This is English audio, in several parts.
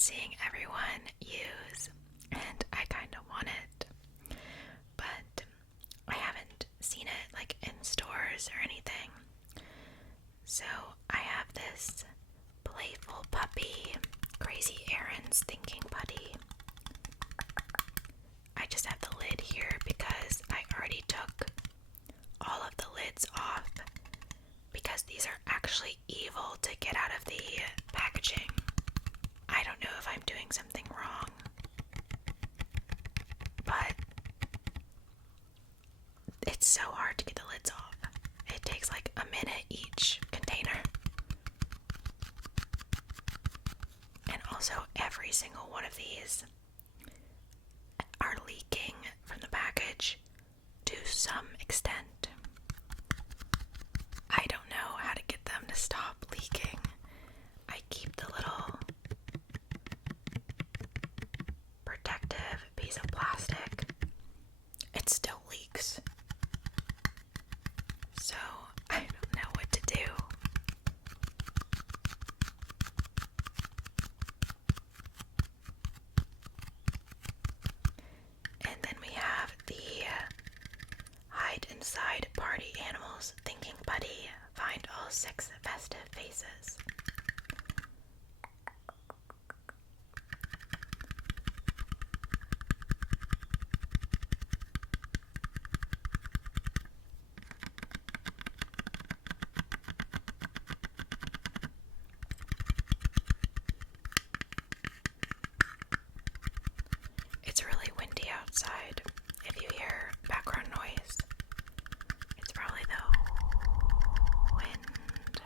seeing everyone use, and I kind of want it, but I haven't seen it like in stores or anything. So I have this Playful Puppy Crazy Errands Thinking Putty. I just have the lid here because I already took all of the lids off because these are actually evil to get out of the packaging. I don't know if I'm doing something wrong, but it's so hard to get the lids off. It takes like a minute each container. And also every single one of these are leaking from the package to some extent. I don't know how to get them to stop leaking. I keep the little protective piece of plastic. It still leaks. So I don't know what to do. And then we have the Hide Inside Party Animals Thinking Putty. Find all 6 festive faces. It's really windy outside. If you hear background noise, it's probably the wind.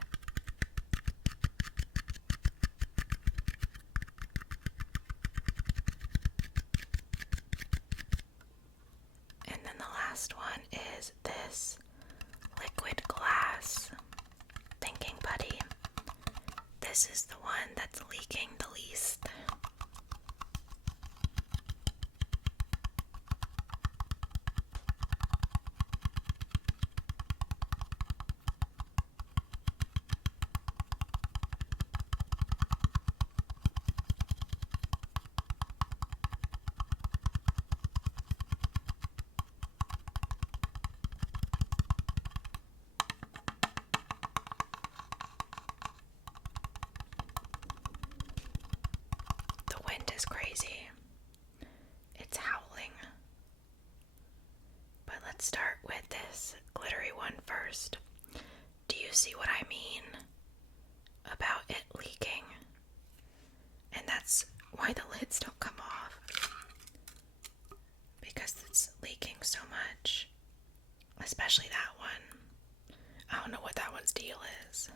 And then the last one is this liquid glass thinking putty. This is the one that's leaking the least. The wind is crazy. It's howling. But let's start with this glittery one first. Do you see what I mean about it leaking? And that's why the lids don't come off. Because it's leaking so much. Especially that one. I don't know what that one's deal is.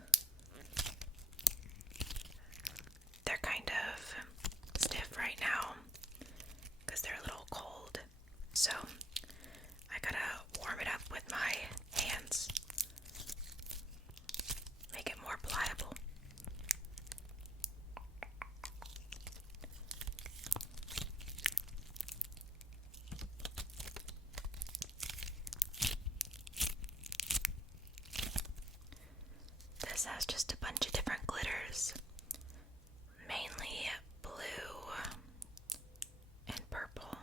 They're kind of stiff right now because they're a little cold. So I gotta warm it up with my hands. Make it more pliable. This has just a bunch of different glitters. Mainly blue and purple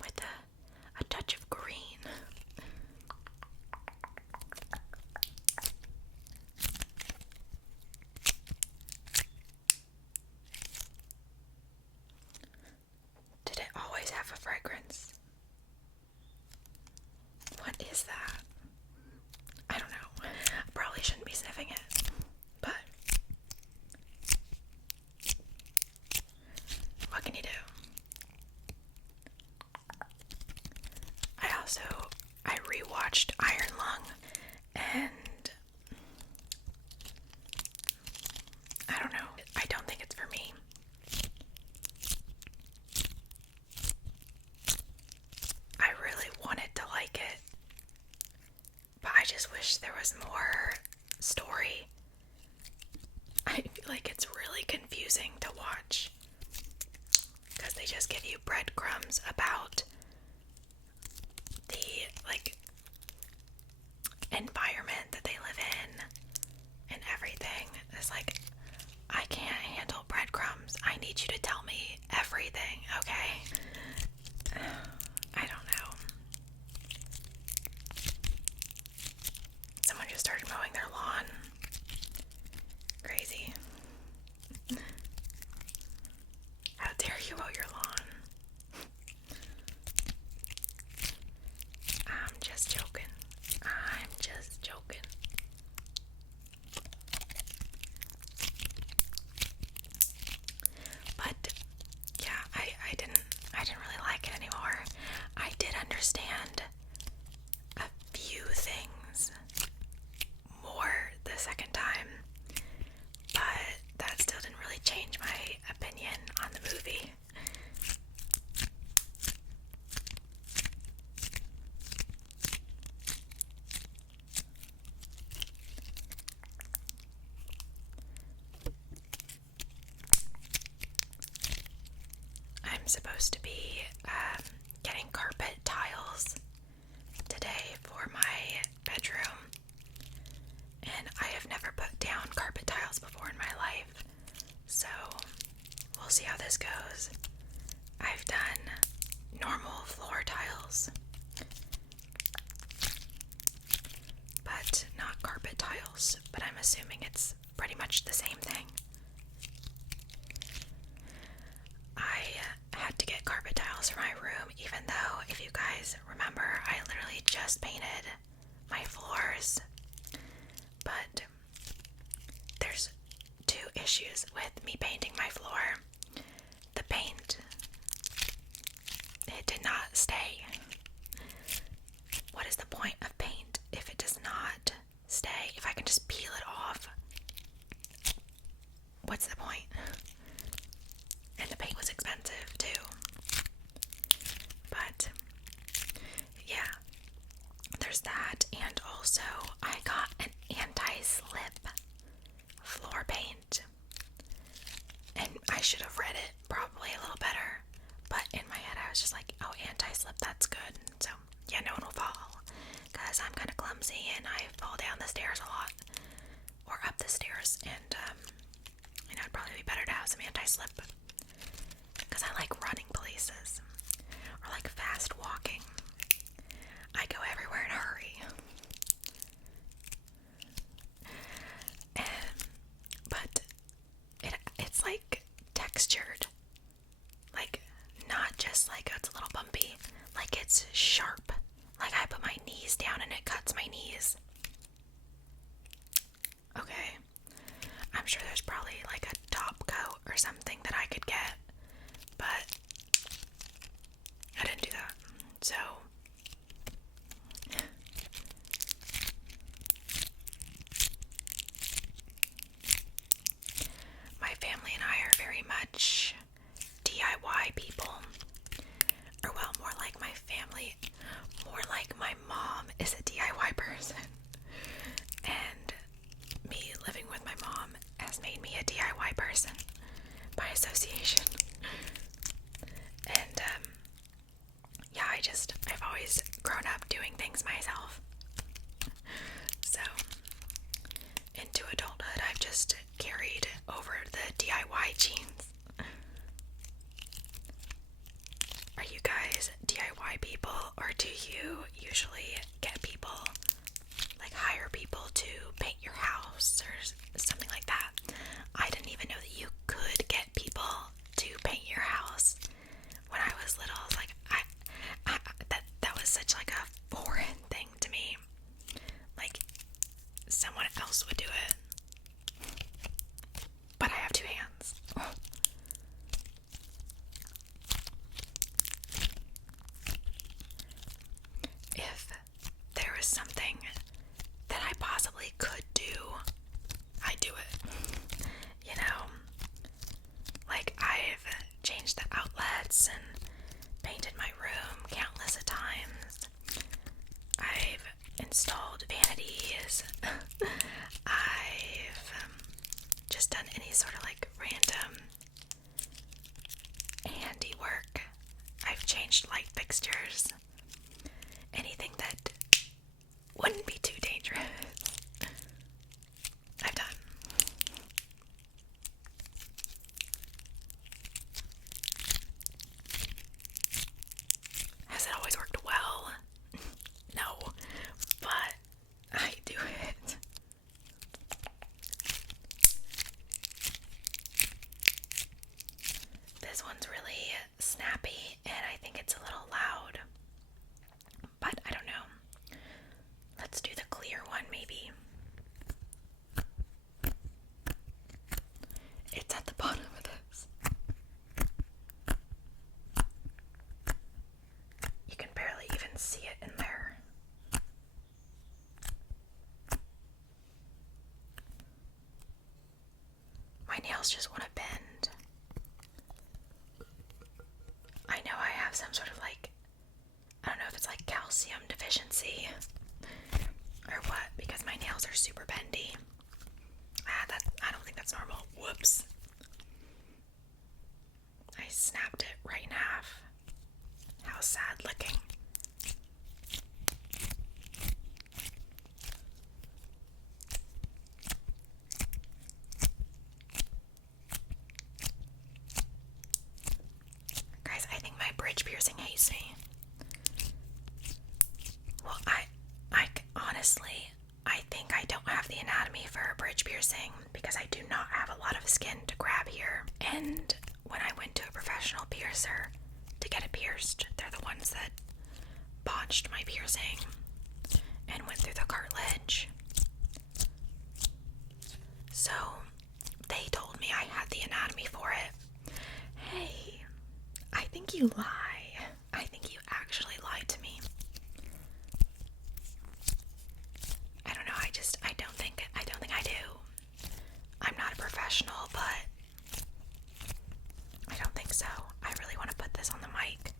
with a touch of green. Did it always have a fragrance? What is that? I don't know. I probably shouldn't be sniffing it, but what can you do? I rewatched Iron Lung, and I don't know. I don't think it's for me. I really wanted to like it, but I just wish there was more story. I feel like it's really confusing to watch because they just give you breadcrumbs about the environment that they live in and everything. It's like, I can't handle breadcrumbs. I need you to tell me supposed to be getting carpet tiles today for my bedroom, and I have never put down carpet tiles before in my life, so we'll see how this goes. I've done normal floor tiles, but not carpet tiles, but I'm assuming it's pretty much the same thing. I had to get carpet tiles for my room, even though, if you guys remember, I literally just painted my floors. But there's two issues with me painting my floor. The paint, it did not stay. What is the point of paint if it does not stay? If I can just peel it off, what's the point? And the paint was expensive too. But yeah, there's that. And also I got an anti-slip floor paint, and I should have read it probably a little better, but in my head I was just like, oh, anti-slip, that's good. So yeah, no one will fall, because I'm kind of clumsy and I fall down the stairs a lot, or up the stairs, and it'd probably be better to have some anti-slip, because I like running places, or like fast walking. I go everywhere in a hurry. But it's like textured, like not just like it's a little bumpy, like it's sharp, like I put my knees down and it cuts my knees. Okay, I'm sure there's probably like a top coat or something that I could get, but I didn't do that. So my family and I are very much DIY people. Or well, more like my family, more like my mom is a DIY person. And me living with my mom has made me a DIY person by association. And yeah, I've always grown up doing things myself. So into adulthood, I've just carried over the DIY genes. Are you guys DIY people, or do you usually get people, like hire people to paint your house or something like that? I didn't even know that you could get people to paint your house. When I was little, I was like, that was such like a foreign thing to me. Like, someone else would do it. But I have two hands. If there was something that I possibly could do, I'd do it. You know? Like, I've changed the outlets and painted my room countless of times. I've installed vanities. I've just done any sort of like random handiwork. I've changed light fixtures. Anything that wouldn't be too dangerous, I've done. Has it always worked well? No, but I do it. This one's really snappy, and I think it's a little loud, but I don't know. Let's do the clear one, maybe. It's at the bottom of this. You can barely even see it in there. My nails just want to bend. I know I have some sort of like, I don't know if it's like calcium deficiency or what, because my nails are super bendy. I don't think that's normal. Whoops. I snapped it right in half. think you lie. I think you actually lied to me. I don't know, I don't think I do. I'm not a professional, but I don't think so. I really want to put this on the mic.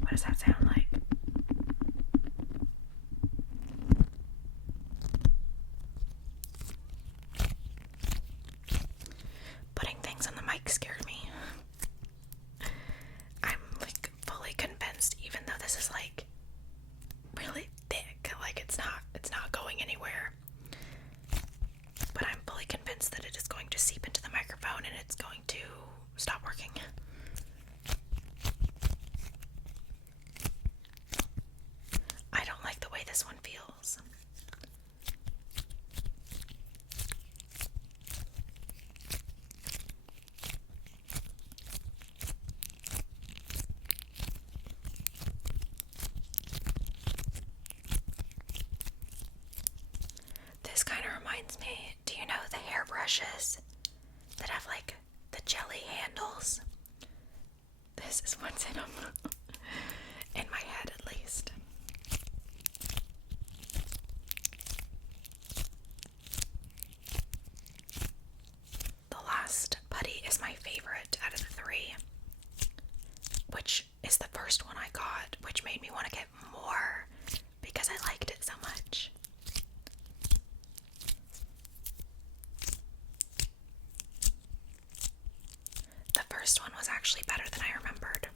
What does that sound like? Putting things on the mic scared me. I'm like fully convinced, even though this is like really thick, like it's not going anywhere. But I'm fully convinced that it is going to seep into the microphone and it's going to stop working. I don't like the way this one feels. This kind of reminds me, do you know the hairbrushes that have like the jelly handles? This is what's in them. In my head, at least. The last putty is my favorite out of the three, which is the first one I got, which made me want to get more because I liked it so much. The first one was actually better than I remembered.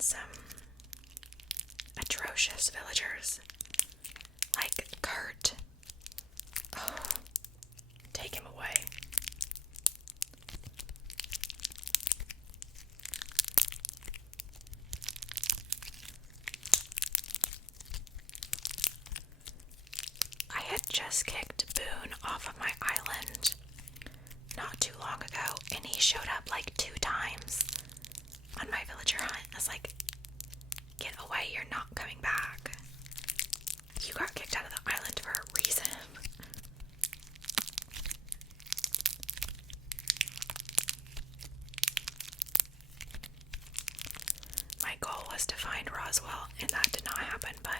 some atrocious villagers. Like Kurt. Oh, take him away. I had just kicked Boone off of my island not too long ago, and he showed up like 2 times on my villager hunt. I was like, get away, you're not coming back. You got kicked out of the island for a reason. My goal was to find Roswell, and that did not happen, but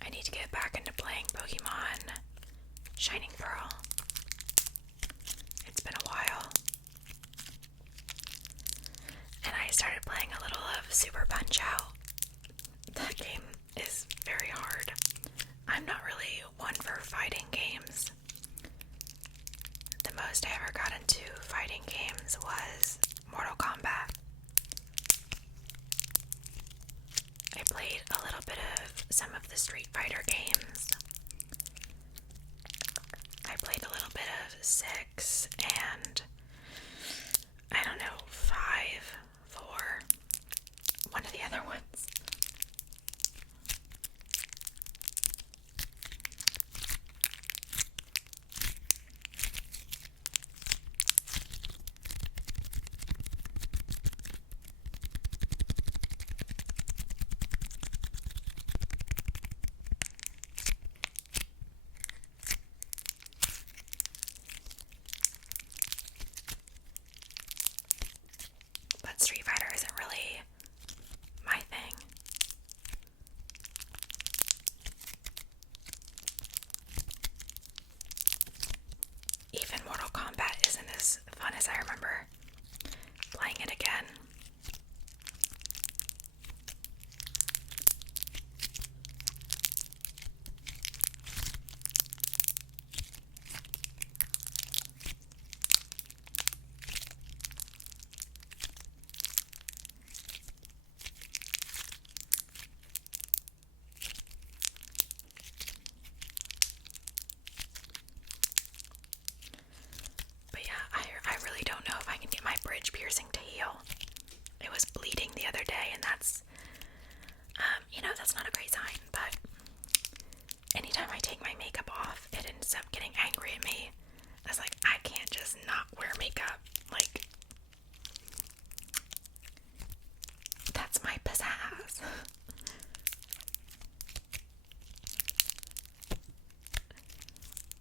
I need to get back into playing Pokemon Shining Pearl. It's been a while. And I started playing a little of Super Punch-Out. That game is very hard. I'm not really one for fighting games. The most I ever got into fighting games was Mortal Kombat. I played a little bit of some of the Street Fighter games. I played a little bit of 6 and I don't know, 5, 4, one of the other ones. But Street Fighter isn't really my thing. Even Mortal Kombat isn't as fun as I remember playing it again. But yeah, I really don't know if I can get my bridge piercing to heal. It was bleeding the other day, and that's, that's not a great sign, but anytime I take my makeup off, it ends up getting angry at me. I was like, I can't just not wear makeup. Like, that's my pizzazz.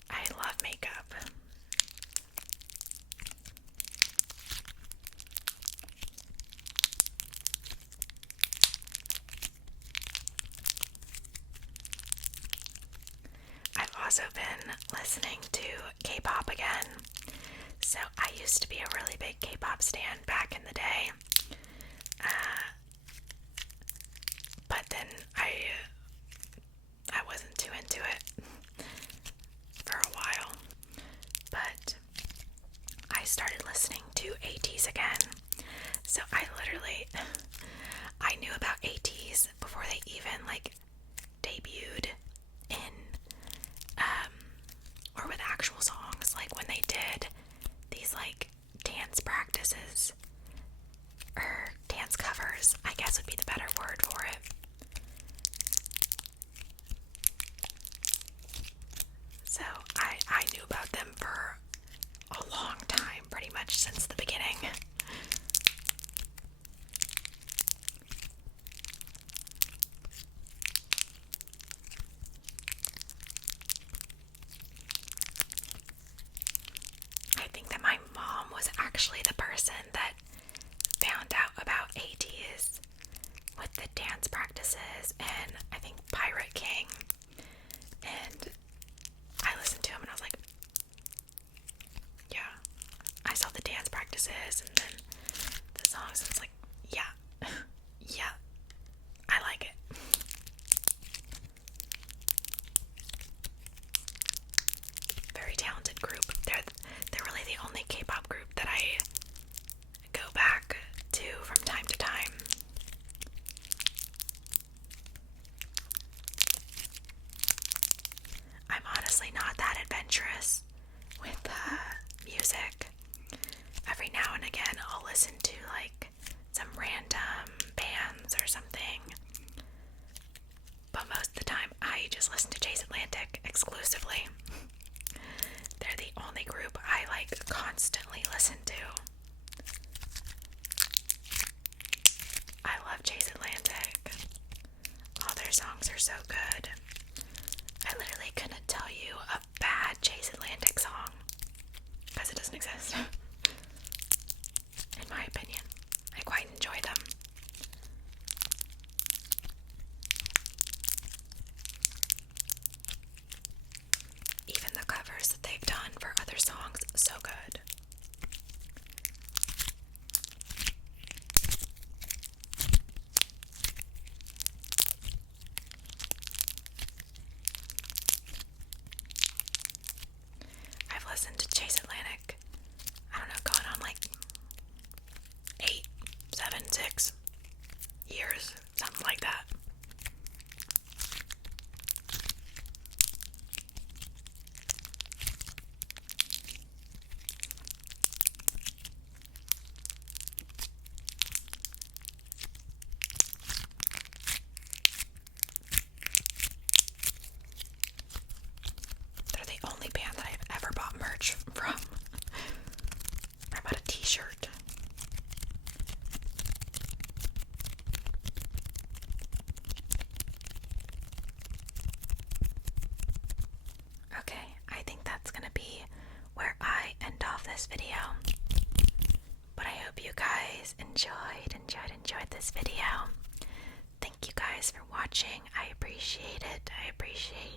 I love makeup. I've also been listening to K-pop again. So I used to be a really big K-pop stan back in the day. But then I wasn't too into it for a while. But I started listening to ATEEZ again. So I knew about ATEEZ before they even debuted in or with actual songs, like when they did these dance practices or dance covers, I guess would be the better word for it. So I knew about them for a much since the beginning. I think that my mom was actually the person that found out about ATs with the dance practices and I think Pirate King. And I listened to him and I was like, yeah. I saw the dance practices and then the songs and it's like, yeah. Yeah. I like it. Very talented group. They're really the only K-pop group that I go back to from time to time. I'm honestly not that adventurous with music. Every now and again I'll listen to like some random bands or something. But most of the time I just listen to Chase Atlantic exclusively. They're the only group I like constantly listen to. I love Chase Atlantic. All their songs are so good. I literally couldn't tell you a bad Chase Atlantic song because it doesn't exist. In my opinion, I quite enjoy them. Even the covers that they've done for other songs, so good. I've listened to Chase Atlantic, I don't know, going on like 8, 7, 6 years, something like that. They're the only band that I've ever bought merch from. I bought a t-shirt. Okay, I think that's gonna be where I end off this video. But I hope you guys enjoyed this video. Thank you guys for watching. I appreciate it. I appreciate